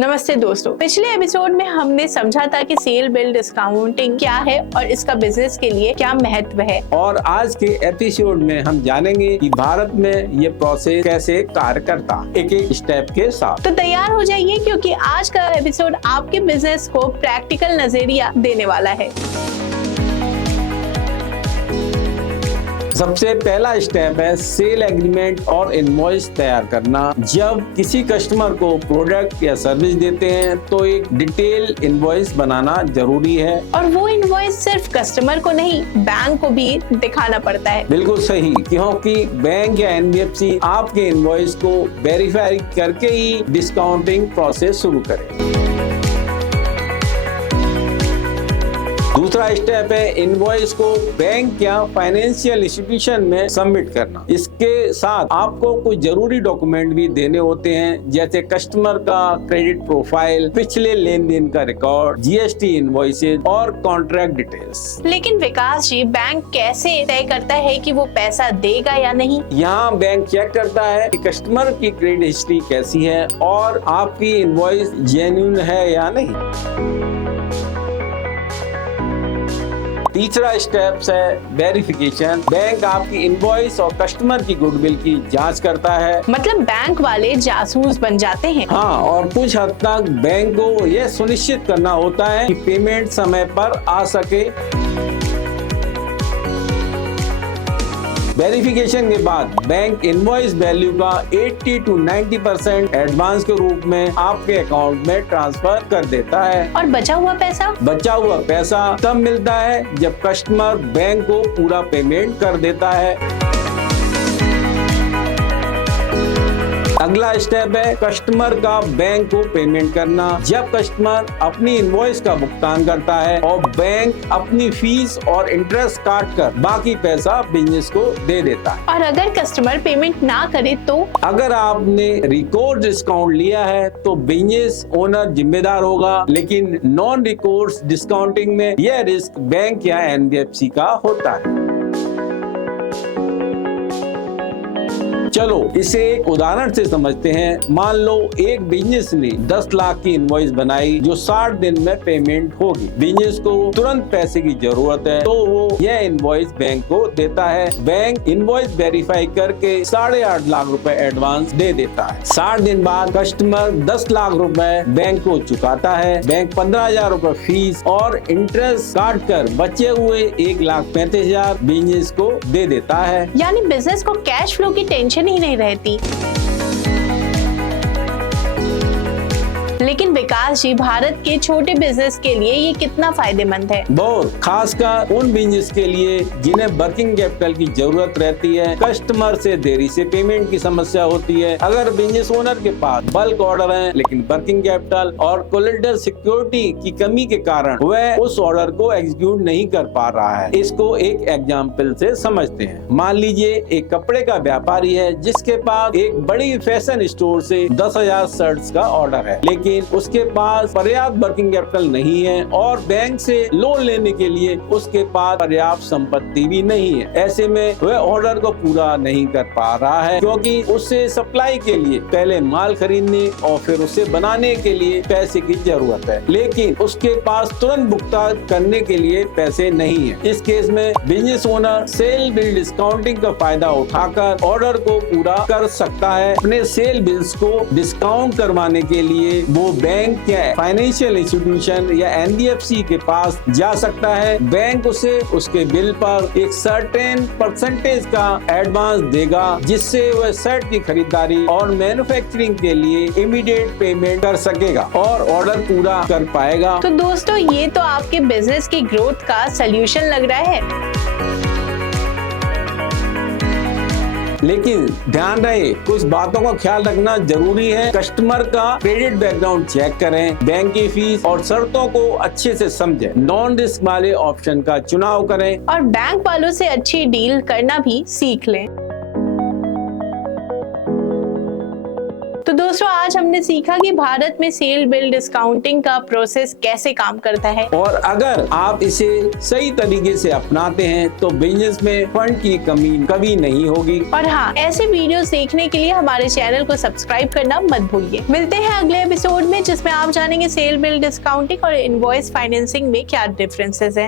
नमस्ते दोस्तों, पिछले एपिसोड में हमने समझा था कि सेल बिल डिस्काउंटिंग क्या है और इसका बिजनेस के लिए क्या महत्व है। और आज के एपिसोड में हम जानेंगे कि भारत में ये प्रोसेस कैसे कार्य करता, एक एक स्टेप के साथ। तो तैयार हो जाइए क्योंकि आज का एपिसोड आपके बिजनेस को प्रैक्टिकल नजरिया देने वाला है। सबसे पहला स्टेप है सेल एग्रीमेंट और इनवॉइस तैयार करना। जब किसी कस्टमर को प्रोडक्ट या सर्विस देते हैं तो एक डिटेल इनवॉइस बनाना जरूरी है। और वो इनवॉइस सिर्फ कस्टमर को नहीं, बैंक को भी दिखाना पड़ता है। बिल्कुल सही, क्योंकि बैंक या एनबीएफसी आपके इनवॉइस को वेरीफाई करके ही डिस्काउंटिंग प्रोसेस शुरू करे। दूसरा स्टेप है इनवॉइस को बैंक या फाइनेंशियल इंस्टीट्यूशन में सबमिट करना। इसके साथ आपको कुछ जरूरी डॉक्यूमेंट भी देने होते हैं, जैसे कस्टमर का क्रेडिट प्रोफाइल, पिछले लेन देन का रिकॉर्ड, जीएसटी इनवॉइसेज और कॉन्ट्रैक्ट डिटेल्स। लेकिन विकास जी, बैंक कैसे तय करता है कि वो पैसा देगा या नहीं? यहाँ बैंक चेक करता है कि कस्टमर की क्रेडिट हिस्ट्री कैसी है और आपकी इनवॉइस जेन्युइन है या नहीं। तीसरा स्टेप है वेरिफिकेशन। बैंक आपकी इनवॉइस और कस्टमर की गुडविल की जांच करता है। मतलब बैंक वाले जासूस बन जाते हैं। हाँ, और कुछ हद तक बैंक को यह सुनिश्चित करना होता है कि पेमेंट समय पर आ सके। वेरिफिकेशन के बाद बैंक इनवॉइस वैल्यू का 80 to 90% एडवांस के रूप में आपके अकाउंट में ट्रांसफर कर देता है। और बचा हुआ पैसा तब मिलता है जब कस्टमर बैंक को पूरा पेमेंट कर देता है। अगला स्टेप है कस्टमर का बैंक को पेमेंट करना। जब कस्टमर अपनी इनवॉइस का भुगतान करता है और बैंक अपनी फीस और इंटरेस्ट काट कर बाकी पैसा बिजनेस को दे देता है। और अगर कस्टमर पेमेंट ना करे तो? अगर आपने रिकॉर्ड डिस्काउंट लिया है तो बिजनेस ओनर जिम्मेदार होगा, लेकिन नॉन रिकॉर्ड डिस्काउंटिंग में यह रिस्क बैंक या एनबीएफसी का होता है। चलो इसे एक उदाहरण से समझते हैं। मान लो एक बिजनेस ने 10 लाख की इनवॉइस बनाई जो 60 दिन में पेमेंट होगी। बिजनेस को तुरंत पैसे की जरूरत है तो वो यह इनवॉइस बैंक को देता है। बैंक इनवॉइस वेरीफाई करके 8.5 लाख रुपए एडवांस दे देता है। 60 दिन बाद कस्टमर 10 लाख रुपए बैंक को चुकाता है। बैंक 15,000 रुपए फीस और इंटरेस्ट काट कर बचे हुए 1,35,000 बिजनेस को दे देता है। यानी बिजनेस को कैश फ्लो की टेंशन ही नहीं रहती। लेकिन विकास जी, भारत के छोटे बिजनेस के लिए ये कितना फायदेमंद है? बहुत, खासकर उन बिजनेस के लिए जिन्हें वर्किंग कैपिटल की जरूरत रहती है। कस्टमर से देरी से पेमेंट की समस्या होती है। अगर बिजनेस ओनर के पास बल्क ऑर्डर है लेकिन वर्किंग कैपिटल और कोलेटरल सिक्योरिटी की कमी के कारण वह उस ऑर्डर को एग्जीक्यूट नहीं कर पा रहा है। इसको एक एग्जाम्पल से समझते हैं। मान लीजिए एक कपड़े का व्यापारी है जिसके पास एक बड़ी फैशन स्टोर से 10,000 शर्ट्स का ऑर्डर है, लेकिन उसके पास पर्याप्त वर्किंग कैपिटल नहीं है और बैंक से लोन लेने के लिए उसके पास पर्याप्त संपत्ति भी नहीं है। ऐसे में वह ऑर्डर को पूरा नहीं कर पा रहा है, क्योंकि उसे सप्लाई के लिए पहले माल खरीदने और फिर उसे बनाने के लिए पैसे की जरूरत है, लेकिन उसके पास तुरंत भुगतान करने के लिए पैसे नहीं है। इस केस में business owner sale bill discounting का फायदा उठाकर ऑर्डर को पूरा कर सकता है। अपने सेल बिल्स को डिस्काउंट करवाने के लिए वो बैंक या फाइनेंशियल इंस्टीट्यूशन या एनबीएफसी के पास जा सकता है। बैंक उसे उसके बिल पर एक सर्टेन परसेंटेज का एडवांस देगा, जिससे वह शर्ट की खरीदारी और मैन्युफैक्चरिंग के लिए इमीडिएट पेमेंट कर सकेगा और ऑर्डर पूरा कर पाएगा। तो दोस्तों, ये तो आपके बिजनेस की ग्रोथ का सलूशन लग रहा है। लेकिन ध्यान रहे, कुछ बातों का ख्याल रखना जरूरी है। कस्टमर का क्रेडिट बैकग्राउंड चेक करें, बैंक की फीस और शर्तों को अच्छे से समझें, नॉन रिस्क वाले ऑप्शन का चुनाव करें और बैंक वालों से अच्छी डील करना भी सीख लें। तो दोस्तों, आज आज हमने सीखा कि भारत में सेल बिल डिस्काउंटिंग का प्रोसेस कैसे काम करता है, और अगर आप इसे सही तरीके से अपनाते हैं तो बिजनेस में फंड की कमी कभी नहीं होगी। और हाँ, ऐसे वीडियोस देखने के लिए हमारे चैनल को सब्सक्राइब करना मत भूलिए। मिलते हैं अगले एपिसोड में, जिसमें आप जानेंगे सेल बिल डिस्काउंटिंग और इनवॉइस फाइनेंसिंग में क्या डिफरेंसेस हैं।